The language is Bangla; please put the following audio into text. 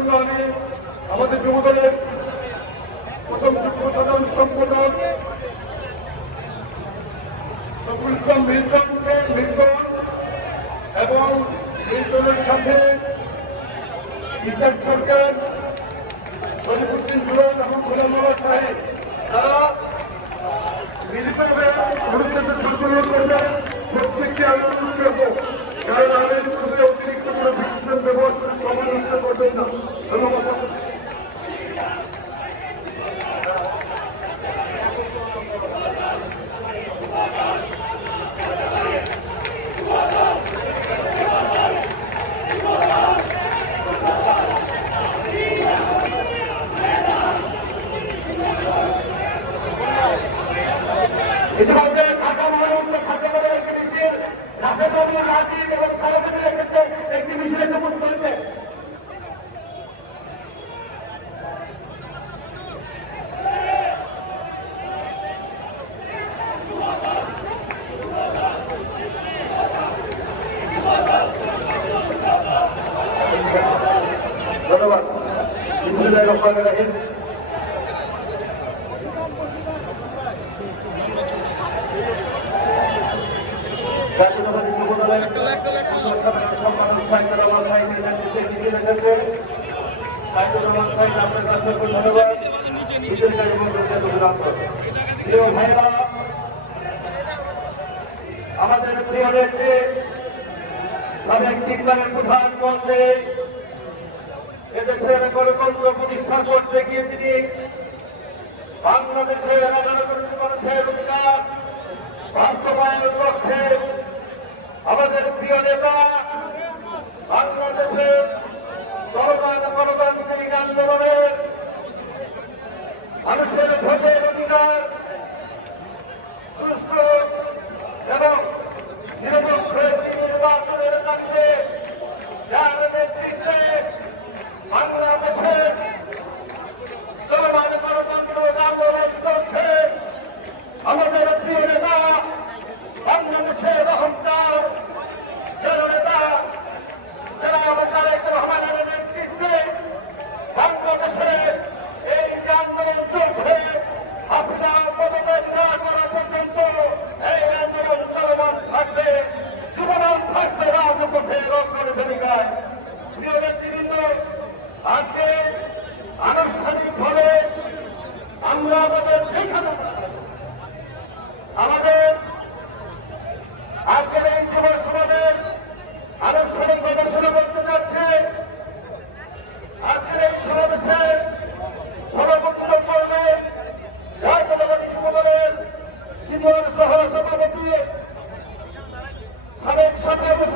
জন্য আমি আমাদের যুবদলের প্রথম যুগ্ম সাধারণ সম্পাদক শফিকুল ইসলাম মিল্টন এবং মিল্টনের সাথে ইসাক সরকার, শরীফুদ্দিন জুয়েল এবং গোলাম মোল্লা সাহেব তারা মিলিতভাবে অনুষ্ঠানটি সঞ্চালন করবেন। প্রত্যেককে আমি অনুরোধ করবো, কারণ আমি অতিরিক্ত কোনো বিশেষণ ব্যবহার করে সময় নষ্ট করবেন না। ধন্যবাদ। ইতিমধ্যে ঢাকা মহানগর ছাত্রদলের একটি মিছিল রাশেদ আব্দুল রাজিব এবং সালাউদ্দিনের ক্ষেত্রে একটি মিছিলে উপস্থিত হয়েছে। ধন্যবাদ। বিসমিল্লাহির রহমানির রহিম। জাতীয়তাবাদী যুবদলের সম্পাদক সাইদুর রহমান ভাইদের নেতৃত্বে মিছিল এসেছে। সাইদুর রহমান ভাই আপনার কাছে ধন্যবাদ। প্রিয় ভাইরা, আমাদের প্রিয় নেত্রী সাবেক তিনবারের প্রধানমন্ত্রী এদেশের গণতন্ত্র প্রতিষ্ঠা করতে গিয়ে তিনি বাংলাদেশের 11 কোটি মানুষের অধিকার বাস্তবায়নের পক্ষে আমাদের প্রিয় নেতা বাংলাদেশের গণতান্ত্রিক আন্দোলনের মানুষের ভোটের অধিকার সুস্থ এবং নিরপেক্ষ নির্বাচনের লক্ষ্যে যার নেতৃত্বে বাংলাদেশের চলমান গণতন্ত্র আন্দোলন চলছে, আমাদের প্রিয় নেতা বাংলাদেশের অহংকার নেতা জনাব তারেক রহমানের নেতৃত্বে বাংলাদেশের এই যে আন্দোলন চলছে, হাসিনা পদত্যাগ না করা পর্যন্ত এই আন্দোলন চলমান থাকবে, জীবন থাকবে রাজপথে রক্ষণের ভূমিকায়। প্রিয় নেতৃবৃন্দ, আজকে আনুষ্ঠানিকভাবে আমরা আমাদের আজকের এই যুব সমাবেশ আনুষ্ঠানিকভাবে শুরু করতে যাচ্ছে। আজকের এই সমাবেশের সভাপতিত্ব করবেন জাতীয়তাবাদী যুবদলের সিনিয়র সহ সভাপতি সাবেক সাংবাদিক